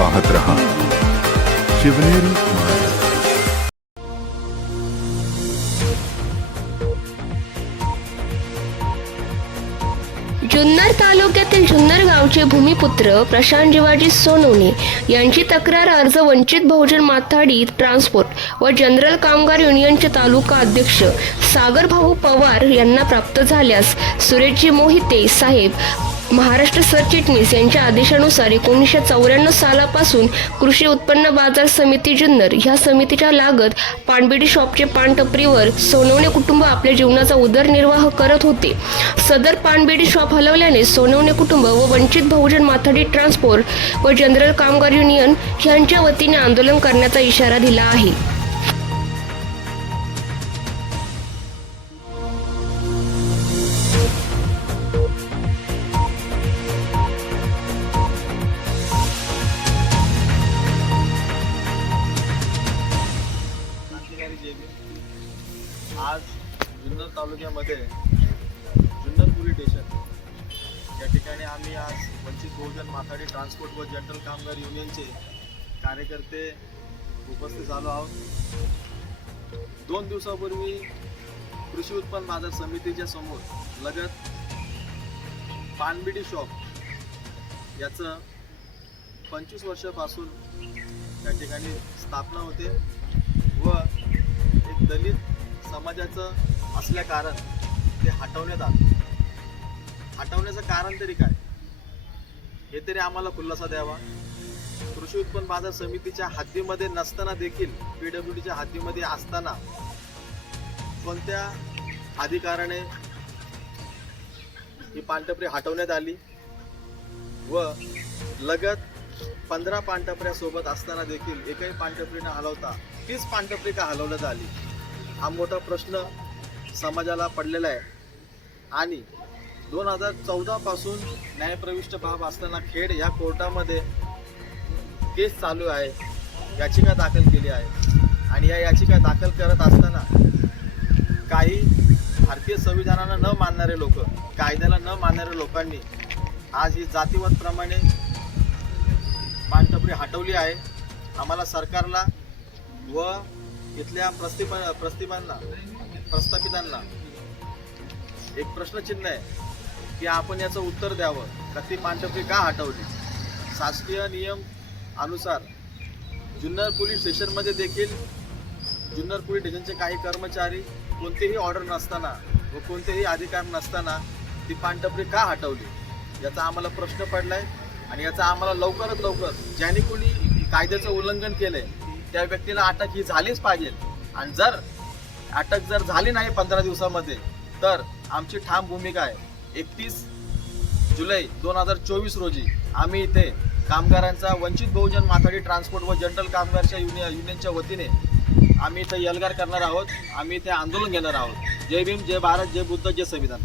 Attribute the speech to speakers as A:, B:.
A: पाहत रहा। शिवनेरी माझा
B: जुन्नर तालुक्यातील जुन्नर गावचे भूमिपुत्र प्रशांत जिवाजी सोनवणे यांची तक्रार अर्ज वंचित बहुजन माथाडी ट्रान्सपोर्ट व जनरल कामगार युनियनचे तालुका अध्यक्ष सागर भाऊ पवार यांना प्राप्त झाल्यास सुरेशजी मोहिते साहेब महाराष्ट्र सरचिटणीस यांच्या आदेशानुसार एकोणीसशे चौऱ्याण्णव सालापासून कृषी उत्पन्न बाजार समिती जुन्नर ह्या समितीच्या लागत पानबिडी शॉपचे पानटपरीवर सोनवणे कुटुंब आपल्या जीवनाचा उदरनिर्वाह करत होते. सदर पानबिडी शॉप हलवल्याने सोनवणे कुटुंब व वंचित बहुजन माथाडी ट्रान्सपोर्ट व जनरल कामगार युनियन यांच्या वतीने आंदोलन करण्याचा इशारा दिला आहे.
C: जुन्नर तालुक्यामध्ये जुन्नर पोलीस स्टेशन या ठिकाणी आम्ही आज वंचित बहुजन माथाडी ट्रान्सपोर्ट व जनरल कामगार युनियनचे कार्यकर्ते उपस्थित झालो आहोत. दोन दिवसापूर्वी कृषी उत्पन्न बाजार समितीच्या समोर लगत पानबिडी शॉप याचं पंचवीस वर्षापासून त्या ठिकाणी स्थापना होते व एक दलित समाजाचं असल्या कारण ते हटवण्यात आलं. हटवण्याचं कारण तरी काय? हे तरी आम्हाला खुलासा द्यावा. कृषी उत्पन्न बाजार समितीच्या हद्दीमध्ये नसताना देखील पीडब्ल्यू डीच्या हद्दीमध्ये असताना कोणत्या अधिकाराने ही पानटपरी हटवण्यात आली व लगत पंधरा पानटपऱ्या सोबत असताना देखील एकही पानटपरी न हलवता तीच पानटपरी का हलवण्यात आली? हा मोठा प्रश्न समाजाला पडलेला आहे. आणि दोन हजार चौदापासून न्यायप्रविष्ट बाब असताना खेड या कोर्टामध्ये केस चालू आहे याचिका दाखल केली आहे. आणि या याचिका दाखल करत असताना काही भारतीय संविधानाला न मानणारे लोक कायद्याला न मानणाऱ्या लोकांनी आज ही जातीवादप्रमाणे प्रमाणे हटवली आहे. आम्हाला सरकारला व इथल्या प्रस्थिप प्रस्थिपांना प्रस्थापितांना एक प्रश्नचिन्ह आहे की आपण याचं उत्तर द्यावं. का ती पानटपरी का हटवली? शासकीय नियम अनुसार जुन्नर पोलीस स्टेशनमध्ये देखील जुन्नर पोलीस स्टेशनचे काही कर्मचारी कोणतेही ऑर्डर नसताना व कोणतेही अधिकार नसताना ती पानटपरी का हटवली? याचा आम्हाला प्रश्न पडला आहे आणि याचा आम्हाला लवकरात लवकर ज्याने कोणी कायद्याचं उल्लंघन केलं आहे त्या व्यक्तीला अटक ही झालीच पाहिजे. आणि जर अटक जर झाली नाही पंधरा दिवसामध्ये तर आमची ठाम भूमिका आहे. एकतीस जुलै दोन हजार चोवीस रोजी आम्ही इथे कामगारांचा वंचित बहुजन माथाडी ट्रान्सपोर्ट व जनरल कामगारच्या युनियन युनियनच्या वतीने आम्ही इथे यलगार करणार आहोत. आम्ही इथे आंदोलन घेणार आहोत. जय भीम जय भारत जय बुद्ध जय संविधान.